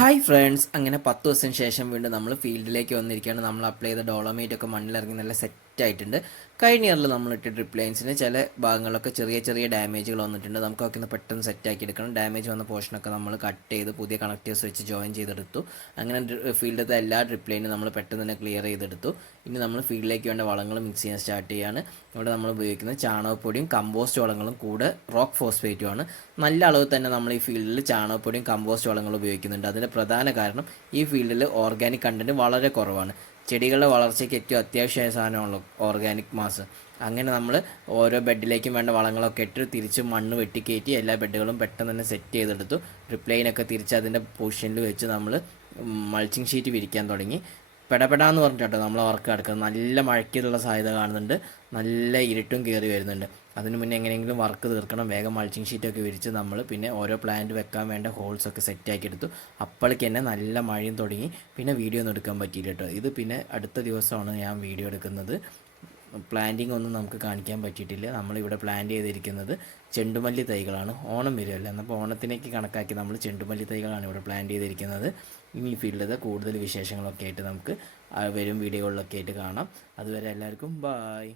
Hi friends, അങ്ങനെ 10 ദിവസത്തിന് ശേഷം വീണ്ടും നമ്മൾ ഫീൽഡിലേക്ക് വന്നിരിക്കുകയാണ്. നമ്മൾ അപ്ലൈ ചെയ്ത ഡോളോമേറ്റ് ഒക്കെ മണ്ണിലിറങ്ങി നല്ല സെറ്റ് ആയിട്ടുണ്ട്. കഴിഞ്ഞ ഇയറിൽ നമ്മൾ ഇട്ട ഡ്രിപ്പ് ലൈൻസിന് ചില ഭാഗങ്ങളൊക്കെ ചെറിയ ചെറിയ ഡാമേജുകൾ വന്നിട്ടുണ്ട്. നമുക്കൊക്കെ ഒന്ന് പെട്ടെന്ന് സെറ്റാക്കി എടുക്കണം. ഡാമേജ് വന്ന പോർഷനൊക്കെ നമ്മൾ കട്ട് ചെയ്ത് പുതിയ കണക്റ്റേഴ്സ് വെച്ച് ജോയിൻ ചെയ്തെടുത്തു. അങ്ങനെ ഫീൽഡിലത്തെ എല്ലാ ഡ്രിപ്പ് ലൈനും നമ്മൾ പെട്ടെന്ന് തന്നെ ക്ലിയർ ചെയ്തെടുത്തു. ഇനി നമ്മൾ ഫീൽഡിലേക്ക് വേണ്ട വളങ്ങൾ മിക്സ് ചെയ്യാൻ സ്റ്റാർട്ട് ചെയ്യുകയാണ്. ഇവിടെ നമ്മൾ ഉപയോഗിക്കുന്നത് ചാണകപ്പൊടിയും കമ്പോസ്റ്റ് വളങ്ങളും കൂടെ റോക്ക് ഫോസ്ഫേറ്റുമാണ്. നല്ല അളവ് തന്നെ നമ്മൾ ഈ ഫീൽഡിൽ ചാണകപ്പൊടിയും കമ്പോസ്റ്റ് വളങ്ങളും ഉപയോഗിക്കുന്നുണ്ട്. അതിൻ്റെ പ്രധാന കാരണം ഈ ഫീൽഡിൽ ഓർഗാനിക് കണ്ടൻറ്റ് വളരെ കുറവാണ്. ചെടികളുടെ വളർച്ചയ്ക്ക് ഏറ്റവും അത്യാവശ്യമായ സാധനമാണല്ലോ ഓർഗാനിക് മാസ്. അങ്ങനെ നമ്മൾ ഓരോ ബെഡിലേക്കും വേണ്ട വളങ്ങളൊക്കെ ഇട്ട് തിരിച്ച് മണ്ണ് വെട്ടിക്കയറ്റി എല്ലാ ബെഡുകളും പെട്ടെന്ന് തന്നെ സെറ്റ് ചെയ്തെടുത്തു. റിപ്ലൈനൊക്കെ തിരിച്ച് അതിൻ്റെ പൊസിഷനിൽ വെച്ച് നമ്മൾ മൾച്ചിങ് ഷീറ്റ് വിരിക്കാൻ തുടങ്ങി. പെടപെടാന്ന് പറഞ്ഞിട്ടോ നമ്മൾ വർക്ക് കിടക്കുന്നത്. നല്ല മഴയ്ക്കുള്ള സാധ്യത കാണുന്നുണ്ട്. നല്ല ഇരുട്ടും കയറി വരുന്നുണ്ട്. അതിന് മുന്നേ എങ്ങനെയെങ്കിലും വർക്ക് തീർക്കണം. വേഗം മൾച്ചിങ് ഷീറ്റൊക്കെ വിരിച്ച് നമ്മൾ പിന്നെ ഓരോ പ്ലാന്റ് വെക്കാൻ വേണ്ട ഹോൾസൊക്കെ സെറ്റാക്കി എടുത്തു. അപ്പോഴേക്ക് തന്നെ നല്ല മഴയും തുടങ്ങി. പിന്നെ വീഡിയോ ഒന്നും എടുക്കാൻ പറ്റിയില്ല കേട്ടോ. ഇത് പിന്നെ അടുത്ത ദിവസമാണ് ഞാൻ വീഡിയോ എടുക്കുന്നത്. പ്ലാന്റിംഗ് ഒന്നും നമുക്ക് കാണിക്കാൻ പറ്റിയിട്ടില്ല. നമ്മളിവിടെ പ്ലാന്റ് ചെയ്തിരിക്കുന്നത് ചെണ്ടുമല്ലി തൈകളാണ്. ഓണം വരുമല്ലോ, അപ്പോൾ ഓണത്തിനേക്ക് കണക്കാക്കി നമ്മൾ ചെണ്ടുമല്ലി തൈകളാണ് ഇവിടെ പ്ലാന്റ് ചെയ്തിരിക്കുന്നത്. ഇനി ഫീൽഡിൽ കൂടുതൽ വിശേഷങ്ങളൊക്കെ ആയിട്ട് നമുക്ക് വരും വീഡിയോകളിലൊക്കെ ആയിട്ട് കാണാം. അതുവരെ എല്ലാവർക്കും ബായ്.